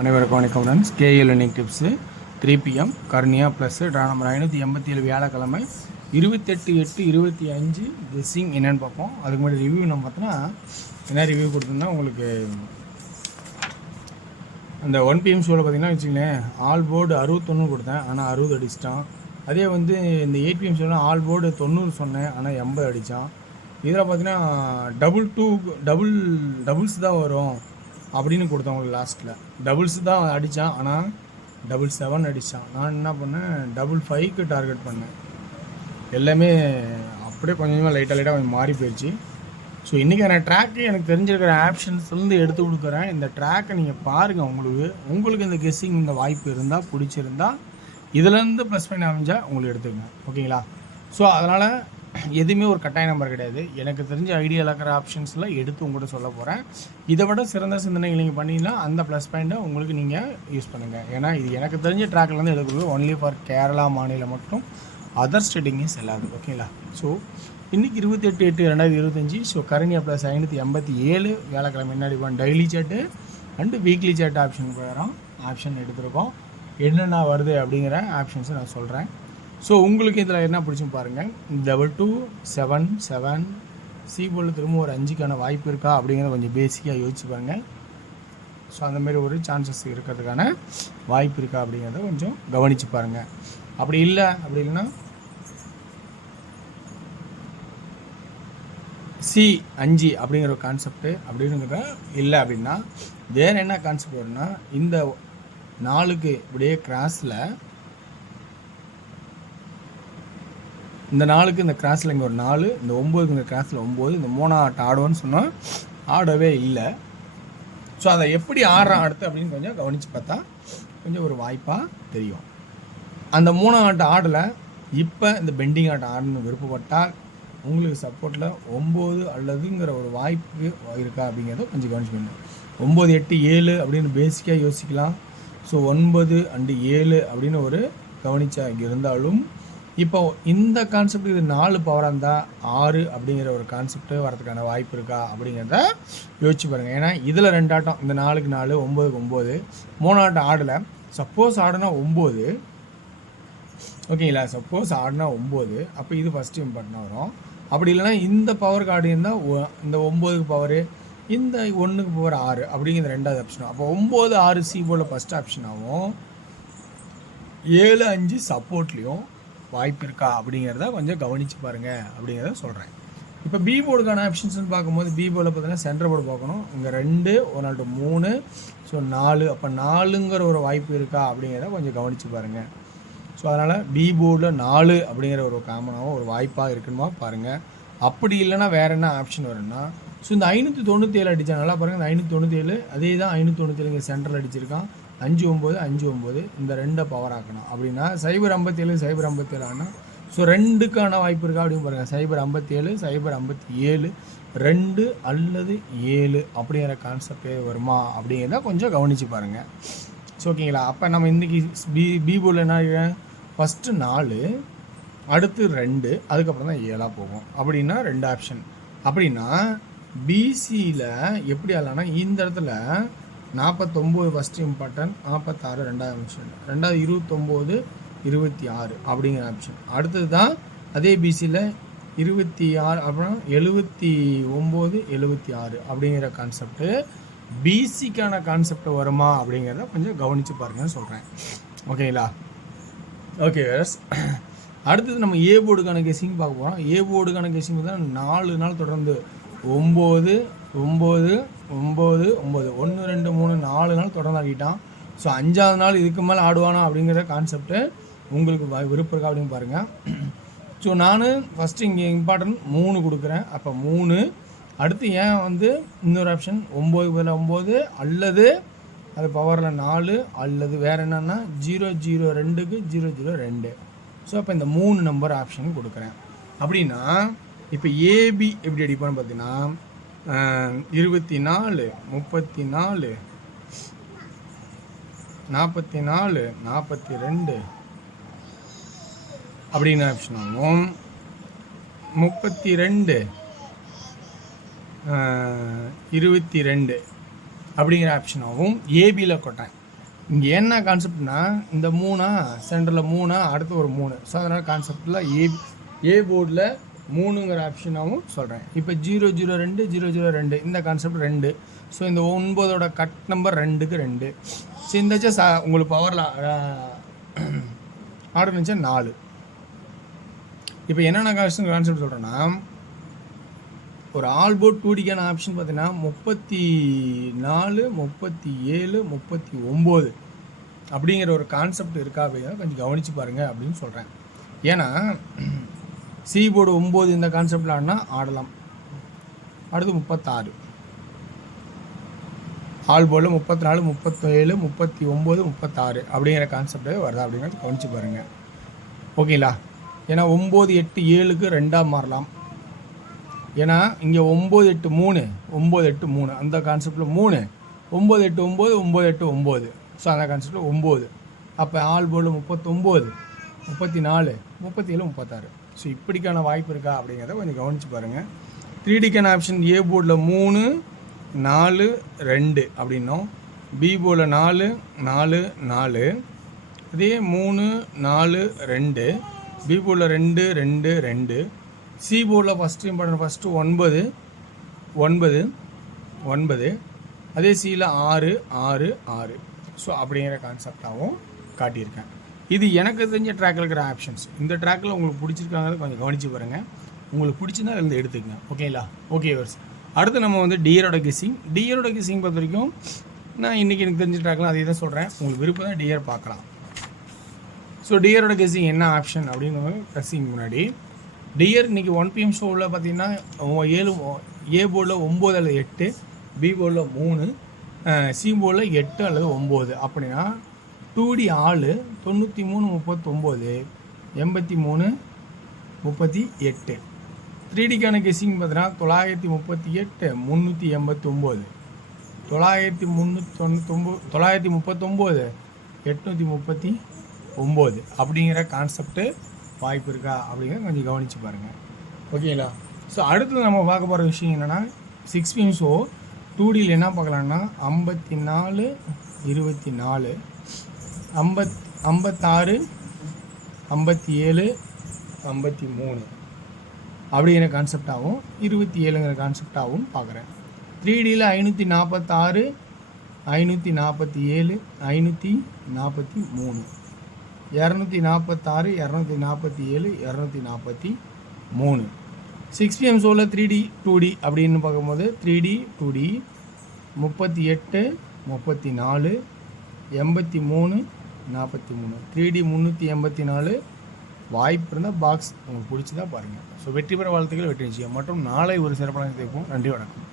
அனைவருக்கும் வணக்கம் friends. KL winning tips 3 PM Karunya plus draw number 587 வியாழக்கிழமை 28/8/25 கெஸ்ஸிங் என்னென்னு பார்ப்போம். அதுக்கு முன்னாடி ரிவ்யூ நம்ம பார்த்தோன்னா என்ன ரிவ்யூ கொடுத்தோம்னா உங்களுக்கு அந்த 1 PM ஷோவில் பார்த்தீங்கன்னா வச்சுங்களேன் ஆல் போர்டு 61 கொடுத்தேன், ஆனால் 60 அடிச்சிட்டான். அதே வந்து இந்த 8 PM ஷோவில் ஆல் போர்டு 90 சொன்னேன், ஆனால் 80 அடித்தான். இதில் பார்த்தீங்கன்னா டபுள்ஸ் தான் வரும் அப்படின்னு கொடுத்தவங்களுக்கு லாஸ்ட்டில் டபுள்ஸ் தான் அடித்தான், ஆனால் 7 அடித்தான். நான் என்ன பண்ணேன் 5 டார்கெட் பண்ணேன். எல்லாமே அப்படியே கொஞ்சமாக லைட்டாக கொஞ்சம் மாறி போயிடுச்சு. ஸோ இன்றைக்கி நான் ட்ராக்கு எனக்கு தெரிஞ்சிருக்கிற ஆப்ஷன்ஸ்லேருந்து எடுத்து கொடுக்குறேன். இந்த ட்ராக்கை நீங்கள் பாருங்கள். உங்களுக்கு இந்த கெஸ்ஸிங் இந்த வாய்ப்பு இருந்தால் பிடிச்சிருந்தா இதுலேருந்து ப்ளஸ் பண்ணி அமைஞ்சால் உங்களுக்கு எடுத்துக்கங்க, ஓகேங்களா? ஸோ அதனால் எதுவுமே ஒரு கட்டாய நம்பர் கிடையாது. எனக்கு தெரிஞ்ச ஐடியா இருக்கிற ஆப்ஷன்ஸில் எடுத்து உங்கள்கிட்ட சொல்ல போகிறேன். இதை விட சிறந்த சிந்தனைகள் நீங்கள் பண்ணிங்கன்னா அந்த ப்ளஸ் பாயிண்ட்டை உங்களுக்கு நீங்கள் யூஸ் பண்ணுங்கள். ஏன்னா இது எனக்கு தெரிஞ்ச ட்ராக்லேருந்து எடுக்கிறது ஒன்லி ஃபார் கேரளா மாநிலம் மட்டும், அதர் ஸ்டேட்டிங்கும் செல்லாது, ஓகேங்களா? ஸோ இன்றைக்கி 28/8/2025. ஸோ கரண்யா ப்ளஸ் 587 வியாழக்கிழமை முன்னாடி daily set and weekly set option போயிடும். ஆப்ஷன் எடுத்துருக்கோம். என்னென்ன வருது அப்படிங்கிற ஆப்ஷன்ஸை நான் சொல்கிறேன். ஸோ உங்களுக்கு இதில் என்ன பிடிச்சும் பாருங்கள். 2 7 7 சி போல் திரும்ப ஒரு 5க்கான வாய்ப்பு இருக்கா அப்படிங்கிறத கொஞ்சம் பேசிக்காக யோசிச்சு பாருங்கள். ஸோ அந்தமாரி ஒரு சான்சஸ் இருக்கிறதுக்கான வாய்ப்பு இருக்கா அப்படிங்கிறத கொஞ்சம் கவனித்து பாருங்கள். அப்படி இல்லை அப்படி இல்லைன்னா C5 அப்படிங்கிற ஒரு கான்செப்ட்டு அப்படிங்கிறத இல்லை அப்படின்னா வேறு என்ன கான்செப்ட் வரும்னா இந்த 4க்கு இப்படியே கிராஸில் இந்த 4க்கு இந்த கிராஸில் இங்கே ஒரு 4, இந்த 9க்கு இந்த கிராஸில் 9, இந்த 3 ஆட்டம் ஆடுவோன்னு சொன்னால் ஆடவே இல்லை. ஸோ அதை எப்படி ஆடுறான் அடுத்து அப்படின்னு கொஞ்சம் கவனித்து பார்த்தா கொஞ்சம் ஒரு வாய்ப்பாக தெரியும். அந்த 3 ஆட்டம் ஆடலை, இப்போ இந்த பெண்டிங் ஆட்டம் ஆடணும்னு விருப்பப்பட்டால் உங்களுக்கு சப்போர்ட்டில் 9 அல்லதுங்கிற ஒரு வாய்ப்பு இருக்கா அப்படிங்கிறத கொஞ்சம் கவனிச்சுக்கணும். 9 8 7 அப்படின்னு பேசிக்காக யோசிக்கலாம். ஸோ 9 அண்டு 7 அப்படின்னு ஒரு கவனிச்சா இருந்தாலும் இப்போ இந்த கான்செப்ட் இது 4 பவராக இருந்தால் 6 அப்படிங்கிற ஒரு கான்செப்ட் வரதுக்கான வாய்ப்பு இருக்கா அப்படிங்கிறத யோசிச்சு பாருங்கள். ஏன்னா இதில் 2 ஆட்டம், இந்த 4க்கு 4 9க்கு 9, 3 ஆட்டம் ஆடலை. சப்போஸ் ஆடினா 9, ஓகேங்களா? சப்போஸ் ஆடினா 9, அப்போ இது ஃபஸ்ட்டு இம்பார்ட்டண்டாக வரும். அப்படி இல்லைனா இந்த பவருக்கு ஆடி இருந்தால் இந்த 9க்கு பவரு, இந்த 1க்கு பவர் 6 அப்படிங்கிற 2வது ஆப்ஷன். அப்போ 9 6 சி போல் ஃபஸ்ட் ஆப்ஷனாகவும் 7 5 சப்போர்ட்லேயும் வாய்ப்பு இருக்கா அப்படிங்கிறத கொஞ்சம் கவனித்து பாருங்கள் அப்படிங்கிறத சொல்கிறேன். இப்போ பி போர்டுக்கான ஆப்ஷன்ஸ்னு பார்க்கும்போது பி போர்டில் பார்த்தீங்கன்னா சென்டர் போர்டு பார்க்கணும். இங்கே 2 1 3, ஸோ 4, அப்போ 4ங்கிற ஒரு வாய்ப்பு இருக்கா அப்படிங்கிறத கொஞ்சம் கவனித்து பாருங்கள். ஸோ அதனால் பி போர்டில் 4 அப்படிங்கிற ஒரு காமனாகவும் ஒரு வாய்ப்பாக இருக்குமா பாருங்கள். அப்படி இல்லைனா வேறு என்ன ஆப்ஷன் வரும்னா ஸோ இந்த 597 அடித்தா நல்லா பாருங்கள். இந்த 597 அதே தான் 597 இங்கே சென்டரில் அடிச்சிருக்கான். 5 9 5 9 இந்த 2 பவர் ஆக்கணும் அப்படின்னா 057 057 ஆனால் ஸோ 2க்கான வாய்ப்பு இருக்கா அப்படின்னு பாருங்கள். 057 057 2 அல்லது 7 அப்படிங்கிற கான்செப்டே வருமா அப்படிங்கிறத கொஞ்சம் கவனித்து பாருங்கள். ஸோ ஓகேங்களா? அப்போ நம்ம இன்றைக்கி பி போர்டில் என்ன ஃபஸ்ட்டு 4, அடுத்து 2, அதுக்கப்புறம் தான் 7 போகும் அப்படின்னா 2 ஆப்ஷன். அப்படின்னா பிசியில் எப்படி ஆகலான்னா இந்த இடத்துல 49 ஃபஸ்ட்டு இம்பார்ட்டன்ட், 46 2வது ஆப்ஷன், 2வது 29 26 அப்படிங்கிற ஆப்ஷன். அடுத்தது தான் அதே பிசியில் 26 அப்புறம் 79 76 அப்படிங்கிற கான்செப்ட்டு பிசிக்கான கான்செப்ட் வருமா அப்படிங்கிறத கொஞ்சம் கவனித்து பாருங்கன்னு சொல்கிறேன், ஓகேங்களா? ஓகே வேர்ஸ். அடுத்தது நம்ம ஏ போர்டுக்கான கெஸ்ஸிங் பார்க்க போகிறோம். ஏ போர்டுக்கான கெஸ்ஸிங் தான் 4 நாள் தொடர்ந்து 9 9 9 9 1 2 3 4 நாள் தொடர்ந்து ஆடிட்டான். ஸோ 5வது நாள் இதுக்கு மேலே ஆடுவானா அப்படிங்கிற கான்செப்ட்டு உங்களுக்கு விருப்பம் இருக்கா அப்படின்னு பாருங்கள். ஸோ நான் ஃபஸ்ட்டு இங்கே இம்பார்ட்டன்ட் 3 கொடுக்குறேன். அப்போ 3, அடுத்து ஏன் வந்து இன்னொரு ஆப்ஷன் 9 9 அல்லது அது பவரில் 4 அல்லது வேறு என்னென்னா 002க்கு 002. ஸோ அப்போ இந்த 3 நம்பர் ஆப்ஷன் கொடுக்குறேன். அப்படின்னா இப்போ ஏபி எப்படி அடிப்பான்னு பார்த்தீங்கன்னா 24 34 44 42 அப்படின்னு ஆப்ஷன் ஆகும். 32 22 அப்படிங்கிற ஆப்ஷனாகவும் ஏபியில் கொட்டேன். இங்கே என்ன கான்செப்ட்னா இந்த 3 சென்டரில் 3 அடுத்து ஒரு 3. ஸோ அதனால் கான்செப்டில் ஏ போர்டில் 3ங்கிற ஆப்ஷனாகவும் சொல்கிறேன். இப்போ 002 002 இந்த கான்செப்ட் 2. ஸோ இந்த 9ஓட கட் நம்பர் 2க்கு 2. ஸோ இந்த உங்களுக்கு பவரில் ஆர்டர் இருந்துச்சா 4. இப்போ என்னென்ன கான்செப்ட் சொல்கிறேன்னா, ஒரு ஆல் போர்ட் 2Dக்கான ஆப்ஷன் பார்த்தீங்கன்னா 34 37 39 அப்படிங்கிற ஒரு கான்செப்ட் இருக்கா அப்படின்னா கொஞ்சம் கவனித்து பாருங்கள் அப்படின்னு சொல்கிறேன். ஏன்னா சி போர்டு 9 இந்த கான்செப்டில் ஆடலாம். அடுத்து 36 ஆல் போர்டில் 34 37 39 36 அப்படிங்கிற கான்செப்டே வருதா அப்படிங்கிறது கவனித்து பாருங்கள். ஓகேங்களா? ஏன்னா 9 8 7க்கு 2ஆக மாறலாம். ஏன்னா இங்கே 9 8 3 9 8 3 அந்த கான்செப்டில் 3 9 8 9 9 8 9. ஸோ அந்த கான்செப்டில் 9. அப்போ ஆல் போர்டில் 39 34 37 36. ஸோ இப்படிக்கான வாய்ப்பு இருக்கா அப்படிங்கிறத கொஞ்சம் கவனித்து பாருங்கள். 3Dக்கான ஆப்ஷன் ஏ போர்டில் 3 4 2 அப்படின்னும், பி போர்டில் 4 4 4, அதே 3 4 2, பி போர்டில் 2 2 2, சி போர்டில் ஃபஸ்ட்டு 9 9 9, அதே சியில் 6 6 6. ஸோ அப்படிங்கிற கான்செப்டாகவும் காட்டியிருக்கேன். இது எனக்கு தெரிஞ்ச ட்ராக்கில் இருக்கிற ஆப்ஷன்ஸ். இந்த ட்ராக்கில் உங்களுக்கு பிடிச்சிருக்காங்கிறத கொஞ்சம் கவனித்து பாருங்கள். உங்களுக்கு பிடிச்சிருந்தா அதில் எடுத்துக்கங்க. ஓகேங்களா? ஓகே வர்ஸ். அடுத்து நம்ம வந்து டியரோட கெஸ்ஸிங் பொறுத்த வரைக்கும் நான் இன்றைக்கி எனக்கு தெரிஞ்ச ட்ராக்லாம் அதே தான் சொல்கிறேன். உங்களுக்கு விருப்பம் தான் டியர் பார்க்கலாம். ஸோ டியரோட கெஸ்ஸிங் என்ன ஆப்ஷன் அப்படின்னு கெஸ்ஸிங் முன்னாடி, டியர் இன்றைக்கி 1 PM ஷோவில் பார்த்தீங்கன்னா 7 ஏ போர்டில் 9 அல்லது 8, பி போர்டில் 3, சி போர்டில் 8 அல்லது 9 அப்படின்னா 2D ஆள் 93 39 83 38. 3Dக்கான கெஸ்ஸிங் பார்த்தீங்கன்னா 938 389 939 839 அப்படிங்கிற கான்செப்ட்டு வாய்ப்பு இருக்கா அப்படிங்கிறத கொஞ்சம் கவனித்து பாருங்கள். ஓகேங்களா? ஸோ அடுத்து நம்ம பார்க்க போகிற விஷயம் என்னென்னா 6 PM ஷோ 2Dயில் என்ன பார்க்கலான்னா 54 24 56 57 53 அப்படிங்கிற கான்செப்டாகவும் 27ங்கிற கான்செப்டாகவும் பார்க்குறேன். 3Dயில் 546 547 543 246 247 243. 6 PM ஷோவில் 3D 2D அப்படின்னு பார்க்கும்போது 3D 2D 38 34 83 43. 3D 384. வாய்ப்பு இருந்தால் பாக்ஸ் உங்களுக்கு பிடிச்சி தான் பாருங்கள். ஸோ வெற்றி பெற வாழ்த்துக்கள், வெற்றி நிச்சயம் மற்றும் நாளை ஒரு சிறப்பான தேவைப்போம். நன்றி, வணக்கம்.